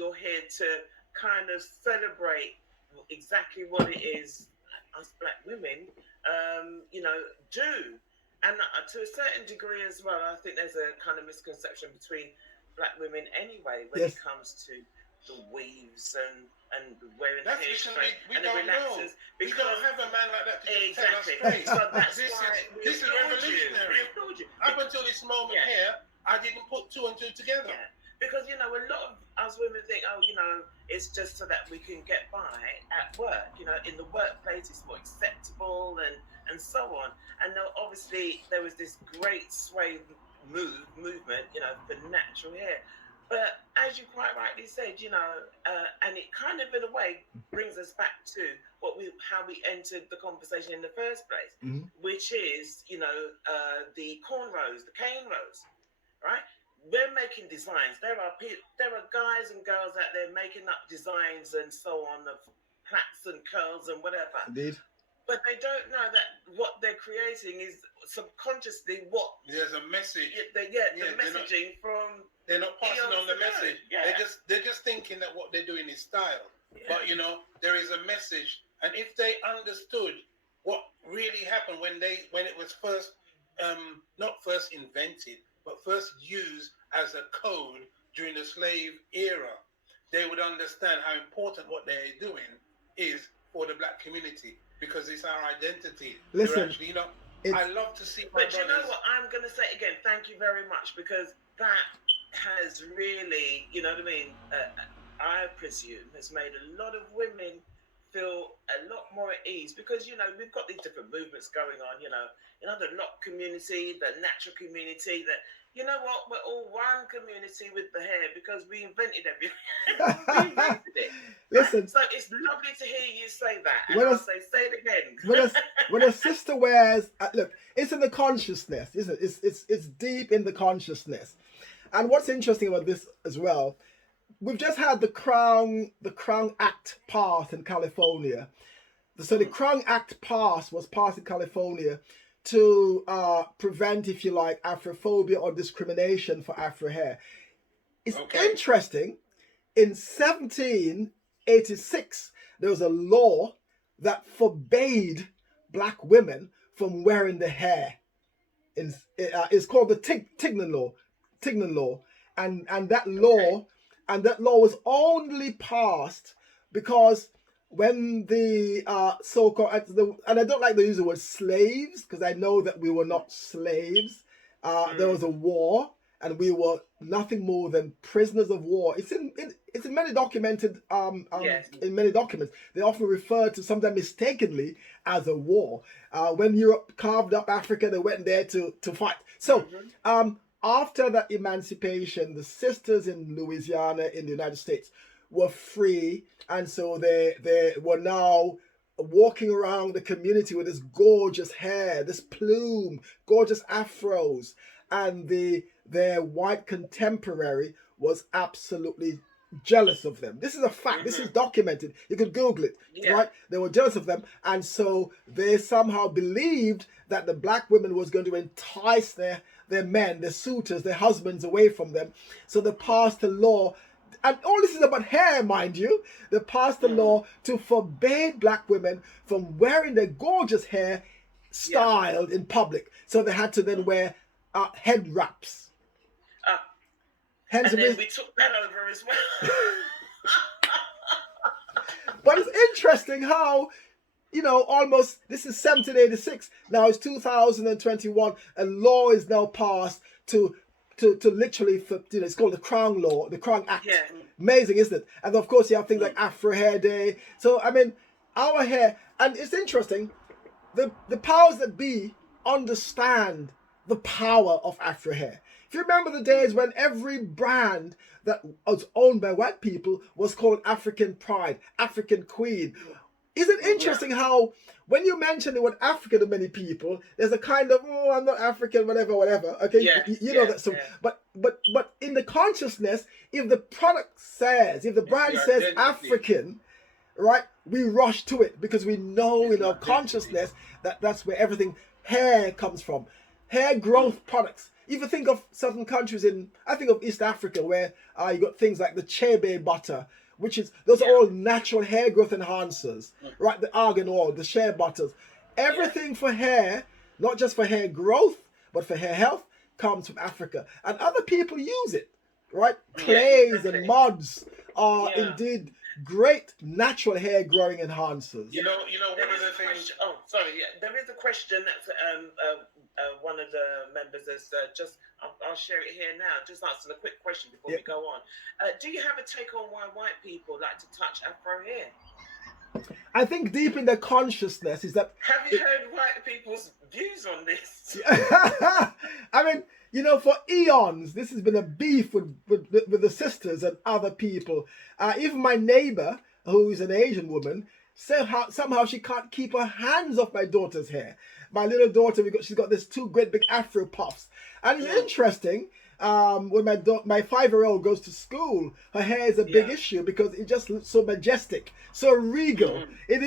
you're here to kind of celebrate exactly what it is us black women, you know, do. And to a certain degree as well, I think there's a kind of misconception between black women anyway when it Yes. comes to the weaves and wearing That's hair because straight we and the don't know. relaxers. We Because don't have a man like that to just tell us exactly. straight. So that's This why is we this is applaud you. revolutionary. We applaud you. Up until this moment Yeah. here, I didn't put two and two together. Yeah, because you know a lot of us women think, oh, you know, it's just so that we can get by at work. You know, in the workplace, it's more acceptable and so on. And now, obviously, there was this great sway movement, you know, for natural hair. But as you quite rightly said, you know, and it kind of in a way brings us back to how we entered the conversation in the first place, Mhm. which is, you know, the cornrows, the cane rows, right? We're making designs. There are guys and girls out there making up designs and so on of plaits and curls and whatever. Indeed. But they don't know that what they're creating is subconsciously what There's a message. the Yeah, messaging from They're not passing on the eons ago. message. Yeah. They're just thinking that what they're doing is style. Yeah. But you know, there is a message. And if they understood what really happened when it was first not first invented, but first used as a code during the slave era, they would understand how important what they're doing is for the black community, because it's our identity. Listen, You're actually, you know, I love to see my But you know brothers. what? I'm going to say again, thank you very much, because that has really, you know what I mean, I presume, has made a lot of women feel a lot more at ease, because, you know, we've got these different movements going on, you know, the lock community, the natural community, that, you know what, we're all one community with the hair because we invented everything. We invented it. Listen. Right? So it's lovely to hear you say that. And When I'll a- say it again. when a sister wears, look, it's in the consciousness, isn't it? It's deep in the consciousness. And what's interesting about this as well, we've just had the Crown Act passed in California. So the Crown Act was passed in California to prevent, if you like, Afrophobia or discrimination for Afro hair. It's interesting. In 1786, there was a law that forbade black women from wearing the hair. It's called the Tignan law. And that law was only passed because when the so-called, and I don't like to use the word slaves, because I know that we were not slaves. There was a war, and we were nothing more than prisoners of war. It's in many documented in many documents. They often refer to, sometimes mistakenly, as a war. When Europe carved up Africa, they went there to fight. So after that emancipation, the sisters in Louisiana in the United States were free, and so they were now walking around the community with this gorgeous hair, this plume, gorgeous afros, and their white contemporary was absolutely jealous of them. This is a fact. This is documented. You could Google it, right? They were jealous of them, and so they somehow believed that the black women was going to entice their men, their suitors, their husbands away from them. So they passed a law, and all this is about hair, mind you. They passed a law to forbade black women from wearing their gorgeous hair styled in public. So they had to then wear head wraps. Hence, and then we took that over as well. But it's interesting how, you know, almost, this is 1786, now it's 2021, a law is now passed to literally, you know, it's called the Crown Law, the Crown Act. Yeah. Amazing, isn't it? And of course you have things like Afro Hair Day. So, I mean, our hair, and it's interesting, the powers that be understand the power of Afro hair. If you remember the days when every brand that was owned by white people was called African Pride, African Queen. Isn't it interesting how when you mention the word African to many people, there's a kind of, oh, I'm not African, whatever. Okay, you know that. So, but in the consciousness, if the product says, if the brand says African, right, we rush to it because we know in our consciousness that that's where everything hair comes from. hair growth products. If you think of certain countries I think of East Africa, where you got things like the chebe butter, which is, those are all natural hair growth enhancers, right? The argan oil, the shea butters, everything for hair, not just for hair growth, but for hair health, comes from Africa. And other people use it, right? Clays and mods are indeed great natural hair growing enhancers. You know, one of the things. Oh, sorry. Yeah, there is a question that one of the members has just. I'll share it here now. Just answer a quick question before we go on. Do you have a take on why white people like to touch Afro hair? I think deep in their consciousness is that. Have you heard white people's views on this? I mean, you know, for eons, this has been a beef with the sisters and other people. Even my neighbor, who is an Asian woman, somehow she can't keep her hands off my daughter's hair. My little daughter, she's got this 2 great big Afro puffs. And it's interesting, when my 5-year-old goes to school, her hair is a big issue because it just looks so majestic, so regal. It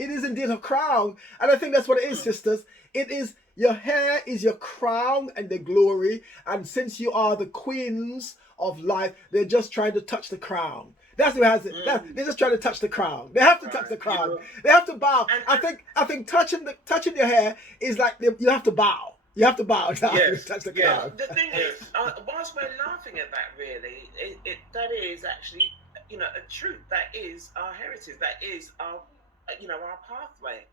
is indeed her crown. And I think that's what it is, sisters. It is, your hair is your crown and the glory. And since you are the queens of life, they're just trying to touch the crown. That's what has it. They're just trying to touch the crown. They have to touch the crown. They have to bow. I think touching your hair is like you have to bow. You have to bow down to touch the crown. The thing is, whilst we're laughing at that, really, that is actually, you know, a truth. That is our heritage. That is our, you know, our pathway.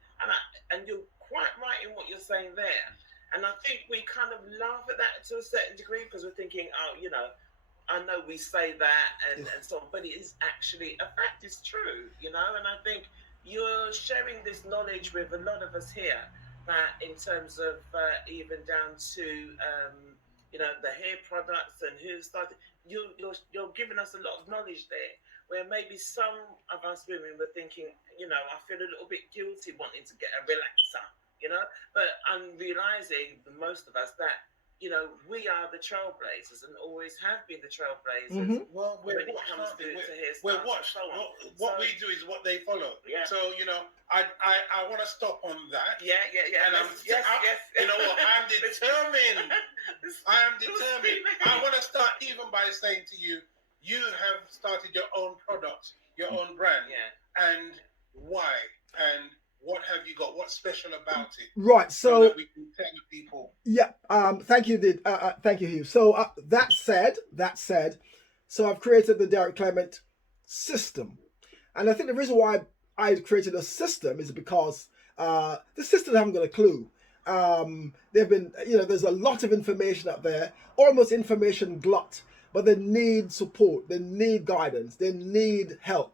And you're quite right in what you're saying there. And I think we kind of laugh at that to a certain degree because we're thinking, oh, you know, I know we say that and so on, but it is actually, a fact is true, you know. And I think you're sharing this knowledge with a lot of us here, that in terms of even down to you know, the hair products and who started, you're giving us a lot of knowledge there, where maybe some of us women were thinking, you know, I feel a little bit guilty wanting to get a relaxer, you know, but I'm realizing, most of us, that, you know, we are the trailblazers and always have been the trailblazers. Well, we're watched. What we do is what they follow. Yeah. So, you know, I want to stop on that. Yeah. And yes. You know what? I'm determined. I am determined. I want to start even by saying to you, you have started your own product, your own brand. Yeah. And why? And what have you got? What's special about it? Right. So that we can tell people. Yeah. Thank you, thank you, Hugh. So that said, so I've created the Derek Clement system, and I think the reason why I created a system is because the sisters haven't got a clue. They've been, you know, there's a lot of information out there, almost information glut, but they need support, they need guidance, they need help.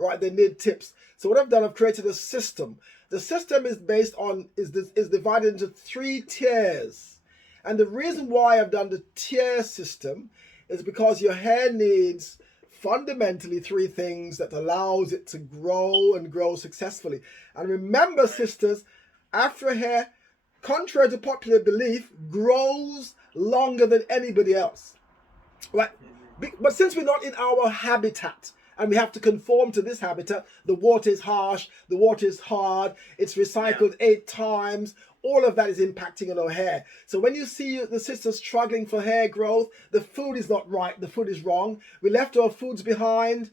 Right, they need tips. So what I've done, I've created a system. The system is based on, is divided into 3 tiers. And the reason why I've done the tier system is because your hair needs fundamentally 3 things that allows it to grow and grow successfully. And remember, sisters, Afro hair, contrary to popular belief, grows longer than anybody else. Right? But since we're not in our habitat, and we have to conform to this habitat, the water is harsh, the water is hard, it's recycled 8 times, all of that is impacting on our hair. So when you see the sisters struggling for hair growth, the food is not right, the food is wrong. We left our foods behind,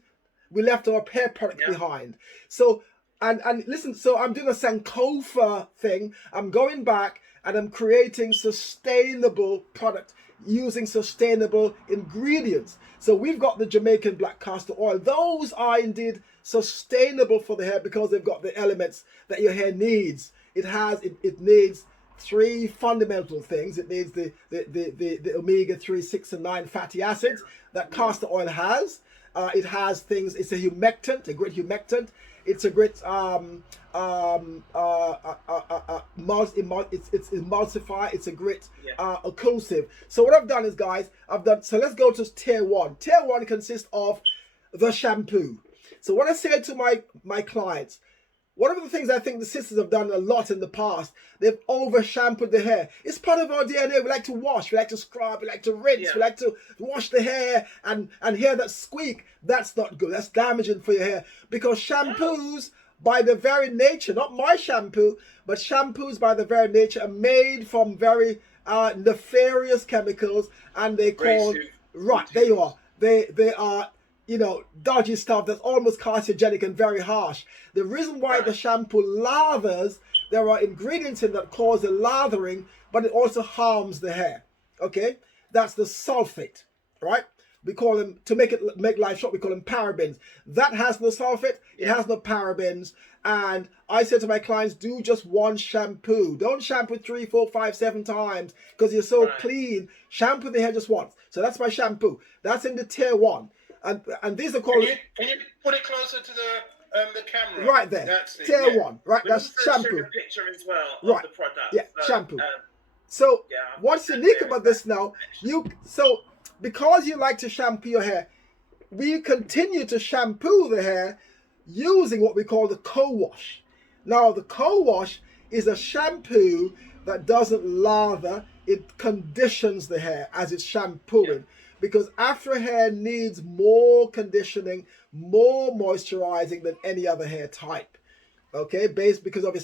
we left our hair product behind. So, and listen, so I'm doing a Sankofa thing. I'm going back and I'm creating sustainable product using sustainable ingredients. So we've got the Jamaican black castor oil. Those are indeed sustainable for the hair because they've got the elements that your hair needs. It needs 3 fundamental things. It needs the omega-3, 6, and 9 fatty acids that castor oil has. It has things. It's a humectant, a great humectant. It's a great it's emulsifier. It's a great occlusive. So what I've done is, guys, so let's go to tier 1. Tier 1 consists of the shampoo. So what I say to my clients, one of the things I think the sisters have done a lot in the past, they've over shampooed the hair. It's part of our DNA. We like to wash, we like to scrub, we like to rinse, we like to wash the hair and hair that squeak. That's not good. That's damaging for your hair. Because shampoos, by the very nature, not my shampoo, but shampoos by the very nature are made from very nefarious chemicals, and they call Abrasive right. There you are. They are, you know, dodgy stuff that's almost carcinogenic and very harsh. The reason why the shampoo lathers, there are ingredients in that cause the lathering, but it also harms the hair. Okay, that's the sulfate, right? We call them, to make life short, we call them parabens. That has no sulfate, it has no parabens. And I say to my clients, do just one shampoo. Don't shampoo 3, 4, 5, 7 times because you're so clean. Shampoo the hair just once. So that's my shampoo. That's in the tier 1. And these are called... Can you put it closer to the camera? Right there. That's it, tier 1. Right, We'll that's also shampoo. show a picture as well Right. of the product. Yeah, So, shampoo. So what's unique about this now, because you like to shampoo your hair, we continue to shampoo the hair using what we call the co-wash. Now, the co-wash is a shampoo that doesn't lather, it conditions the hair as it's shampooing. Because Afro hair needs more conditioning, more moisturizing than any other hair type. Okay, because of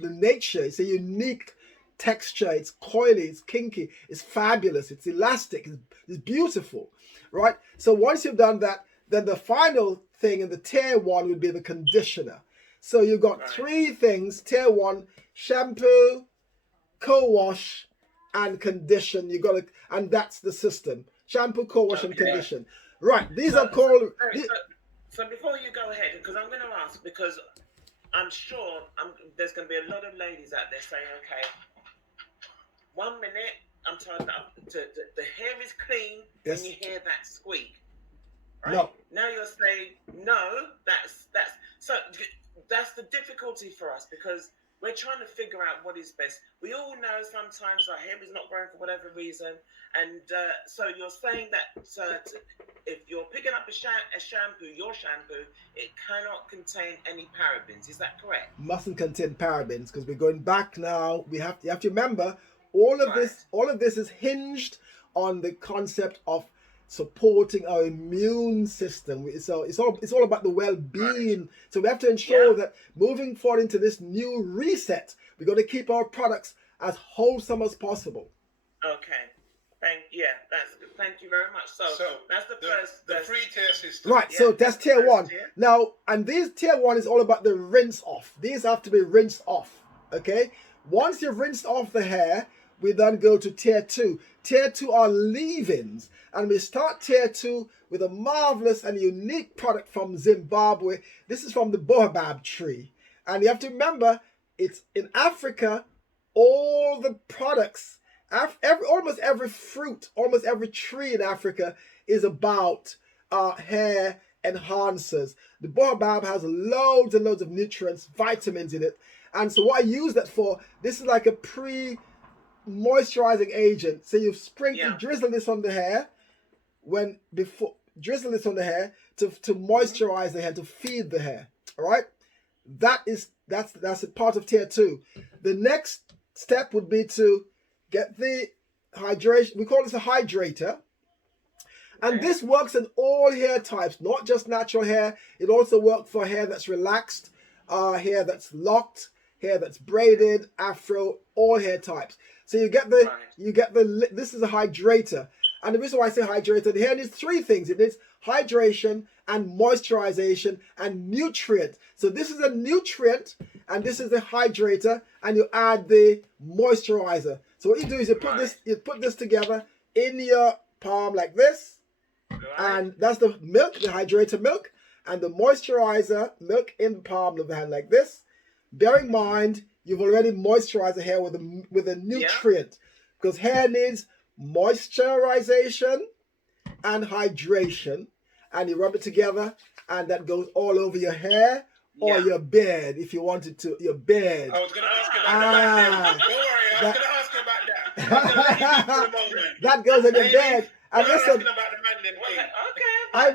the nature, it's a unique texture, it's coily, it's kinky, it's fabulous, it's elastic, it's beautiful, right? So once you've done that, then the final thing in the tier 1 would be the conditioner. So you've got 3 things: tier 1, shampoo, co-wash, and condition. And that's the system: shampoo, co-wash, and condition. Right? These are called. So before you go ahead, because I'm going to ask, because I'm sure there's going to be a lot of ladies out there saying, okay, 1 minute I'm told that the hair is clean, and you hear that squeak. Right? No. Now you're saying no. That's the difficulty for us, because we're trying to figure out what is best. We all know sometimes our hair is not growing for whatever reason, and so you're saying that if you're picking up a shampoo, your shampoo, it cannot contain any parabens. Is that correct? Mustn't contain parabens, because we're going back now. You have to remember, all of this is hinged on the concept of supporting our immune system. So it's all about the well-being. Right. So we have to ensure that moving forward into this new reset, we're going to keep our products as wholesome as possible. Okay. Thank you very much. So that's the free tier system. Right. So that's tier 1. Now, and these tier 1 is all about the rinse off. These have to be rinsed off. Okay. Once you've rinsed off the hair, we then go to tier 2. Tier 2 are leave-ins. And we start tier 2 with a marvelous and unique product from Zimbabwe. This is from the baobab tree. And you have to remember, it's in Africa, all the products, almost every fruit, almost every tree in Africa is about hair enhancers. The baobab has loads and loads of nutrients, vitamins in it. And so what I use that for, this is like a moisturizing agent. So you drizzle this on the hair drizzle this on the hair to moisturize the hair, to feed the hair. All right, that's a part of tier 2. The next step would be to get the hydration. We call this a hydrator, and this works in all hair types, not just natural hair. It also works for hair that's relaxed, hair that's locked, hair that's braided, afro, all hair types. So you get this is a hydrator. And the reason why I say hydrator, the hair needs 3 things. It needs hydration and moisturization and nutrient. So this is a nutrient, and this is the hydrator, and you add the moisturizer. So what you do is you put this together in your palm like this, and that's the milk, the hydrator milk, and the moisturizer milk in the palm of the hand like this. Bear in mind, you've already moisturized the hair with a nutrient, because hair needs moisturization and hydration, and you rub it together, and that goes all over your hair or your beard if you wanted to. Your beard. I was going to ask you about that. Don't worry, I was going to ask you about that. That goes in the beard. And listen, about the I